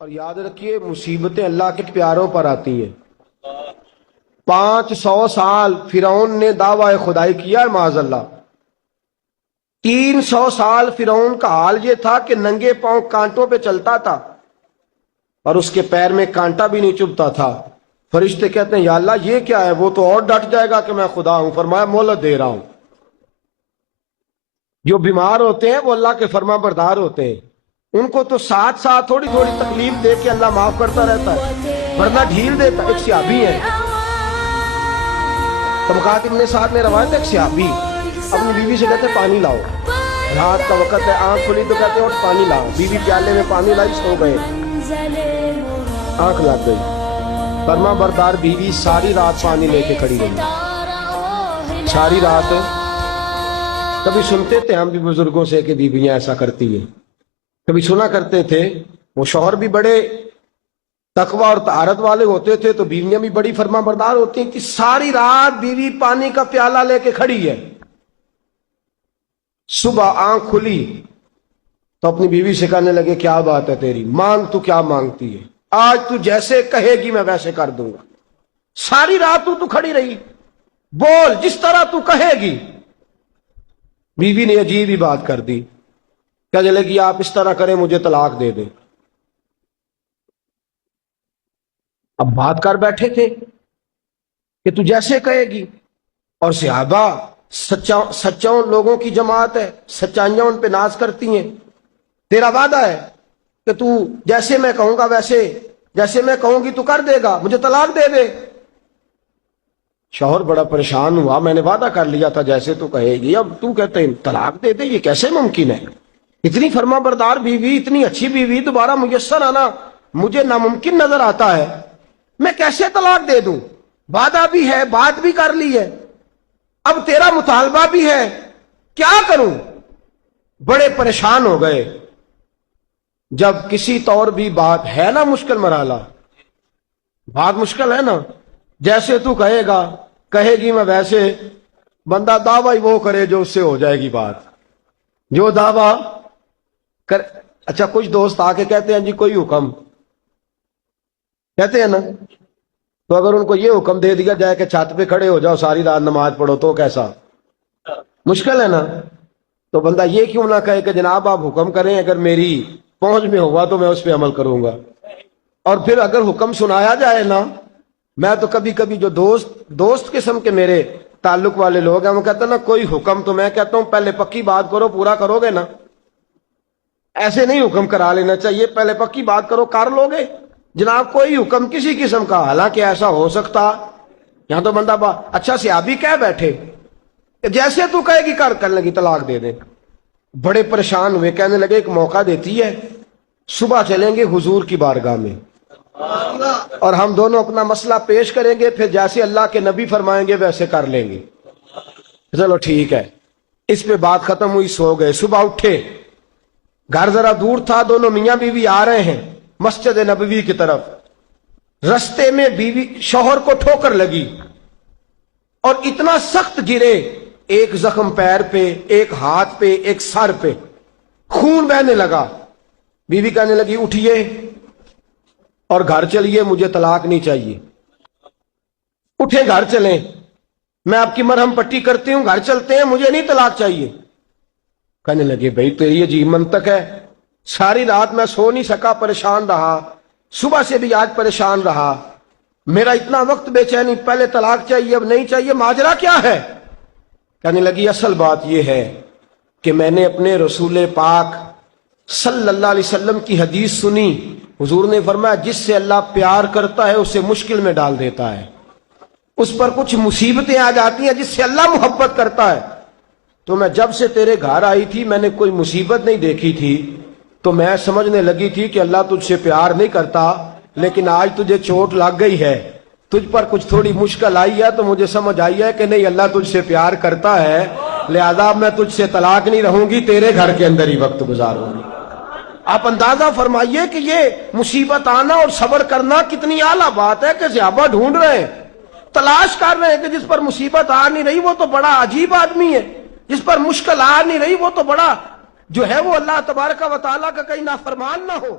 اور یاد رکھیے مصیبتیں اللہ کے پیاروں پر آتی ہیں۔ 500 سال فرعون نے دعوی خدائی کیا ہے معاذ اللہ۔ 300 سال فرعون کا حال یہ تھا کہ ننگے پاؤں کانٹوں پہ چلتا تھا اور اس کے پیر میں کانٹا بھی نہیں چبھتا تھا۔ فرشتے کہتے ہیں یا اللہ یہ کیا ہے؟ وہ تو اور ڈٹ جائے گا کہ میں خدا ہوں۔ فرمایا مہلت دے رہا ہوں۔ جو بیمار ہوتے ہیں وہ اللہ کے فرما بردار ہوتے ہیں، ان کو تو ساتھ ساتھ تھوڑی تھوڑی تکلیف دے کے اللہ معاف کرتا رہتا ہے، ورنہ ڈھیل دیتا ہے۔ ایک صحابی ہے، طبقات ابن سعد میں روایت ہے، ایک صحابی اپنی بیوی سے کہتے پانی لاؤ، رات کا وقت ہے، آنکھ کھلی تو کہتے اٹھ پانی لاؤ۔ بیوی پیالے میں پانی لائی، سو گئے، آنکھ لگ گئی۔ فرما بردار بیوی ساری رات پانی لے کے کھڑی رہی، ساری رات۔ کبھی سنتے تھے ہم بھی بزرگوں سے کہ بیویاں ایسا کرتی ہیں، کبھی سنا کرتے تھے۔ وہ شوہر بھی بڑے تقوی اور طہارت والے ہوتے تھے تو بیویاں بھی بڑی فرما بردار ہوتی ہیں کہ ساری رات بیوی پانی کا پیالہ لے کے کھڑی ہے۔ صبح آنکھ کھلی تو اپنی بیوی سے کہنے لگے کیا بات ہے تیری، مانگ تو کیا مانگتی ہے، آج تو جیسے کہے گی میں ویسے کر دوں گا۔ ساری رات تو کھڑی رہی، بول جس طرح تو کہے گی۔ بیوی نے عجیب ہی بات کر دی، کہنے لگی آپ اس طرح کریں مجھے طلاق دے دیں۔ اب بات کر بیٹھے تھے کہ تو جیسے کہے گی، اور صحابہ سچاؤں لوگوں کی جماعت ہے، سچائیاں ان پہ ناز کرتی ہیں۔ تیرا وعدہ ہے کہ تو جیسے میں کہوں گا ویسے، جیسے میں کہوں گی تو کر دے گا، مجھے طلاق دے دے۔ شوہر بڑا پریشان ہوا، میں نے وعدہ کر لیا تھا جیسے تو کہے گی، اب تو کہتے ہیں طلاق دے دے، یہ کیسے ممکن ہے؟ اتنی فرما بردار بیوی، اتنی اچھی بیوی دوبارہ میسر آنا مجھے ناممکن نظر آتا ہے۔ میں کیسے طلاق دے دوں؟ وعدہ بھی ہے، بات بھی کر لی ہے، اب تیرا مطالبہ بھی ہے، کیا کروں؟ بڑے پریشان ہو گئے۔ جب کسی طور بھی بات ہے نا مشکل مرحلہ، بات مشکل ہے نا، جیسے تو کہے گا کہے گی میں ویسے، بندہ دعویٰ وہ کرے جو اس سے ہو جائے گی بات، جو دعویٰ کر۔ اچھا کچھ دوست آ کے کہتے ہیں جی کوئی حکم، کہتے ہیں نا، تو اگر ان کو یہ حکم دے دیا جائے کہ چھت پہ کھڑے ہو جاؤ ساری رات نماز پڑھو تو کیسا؟ مشکل ہے نا۔ تو بندہ یہ کیوں نہ کہے کہ جناب آپ حکم کریں، اگر میری پہنچ میں ہوا تو میں اس پہ عمل کروں گا۔ اور پھر اگر حکم سنایا جائے نا، میں تو کبھی کبھی جو دوست قسم کے میرے تعلق والے لوگ ہیں وہ کہتے ہیں نا کوئی حکم، تو میں کہتا ہوں پہلے پکی بات کرو، پورا کرو گے نا؟ ایسے نہیں حکم کرا لینا چاہیے، پہلے پکی بات کرو، کر لو گے جناب کوئی حکم کسی قسم کا۔ حالانکہ ایسا ہو سکتا، یہاں تو بندہ اچھا صحابی کہہ بیٹھے جیسے تو کہے گی کرنے لگی طلاق دے دیں۔ بڑے پریشان ہوئے، کہنے لگے ایک موقع دیتی ہے، صبح چلیں گے حضور کی بارگاہ میں اور ہم دونوں اپنا مسئلہ پیش کریں گے، پھر جیسے اللہ کے نبی فرمائیں گے ویسے کر لیں گے۔ چلو ٹھیک ہے، اس پہ بات ختم ہوئی، سو گئے۔ صبح اٹھے، گھر ذرا دور تھا، دونوں میاں بیوی آ رہے ہیں مسجد نبوی کی طرف۔ رستے میں بیوی شوہر کو ٹھوکر لگی اور اتنا سخت گرے، ایک زخم پیر پہ، ایک ہاتھ پہ، ایک سر پہ، خون بہنے لگا۔ بیوی کہنے لگی اٹھیے اور گھر چلیے، مجھے طلاق نہیں چاہیے۔ اٹھے، گھر چلیں، میں آپ کی مرہم پٹی کرتی ہوں، گھر چلتے ہیں، مجھے نہیں طلاق چاہیے۔ کہنے لگے بھائی تیری عجیب منطق ہے، ساری رات میں سو نہیں سکا، پریشان رہا، صبح سے بھی آج پریشان رہا، میرا اتنا وقت بے چینی، پہلے طلاق چاہیے اب نہیں چاہیے، ماجرا کیا ہے؟ کہنے لگی اصل بات یہ ہے کہ میں نے اپنے رسول پاک صلی اللہ علیہ وسلم کی حدیث سنی، حضور نے فرمایا جس سے اللہ پیار کرتا ہے اسے مشکل میں ڈال دیتا ہے، اس پر کچھ مصیبتیں آ جاتی ہیں جس سے اللہ محبت کرتا ہے۔ تو میں جب سے تیرے گھر آئی تھی میں نے کوئی مصیبت نہیں دیکھی تھی، تو میں سمجھنے لگی تھی کہ اللہ تجھ سے پیار نہیں کرتا، لیکن آج تجھے چوٹ لگ گئی ہے، تجھ پر کچھ تھوڑی مشکل آئی ہے، تو مجھے سمجھ آئی ہے کہ نہیں اللہ تجھ سے پیار کرتا ہے، لہذا میں تجھ سے طلاق نہیں رہوں گی، تیرے گھر کے اندر ہی وقت گزاروں گی۔ آپ اندازہ فرمائیے کہ یہ مصیبت آنا اور صبر کرنا کتنی اعلیٰ بات ہے کہ صحابہ ڈھونڈ رہے ہیں، تلاش کر رہے ہیں کہ جس پر مصیبت آ نہیں رہی وہ تو بڑا عجیب آدمی ہے، جس پر مشکل آ نہیں رہی وہ تو بڑا جو ہے وہ اللہ تبارک و تعالیٰ کا کہیں نافرمان نہ ہو۔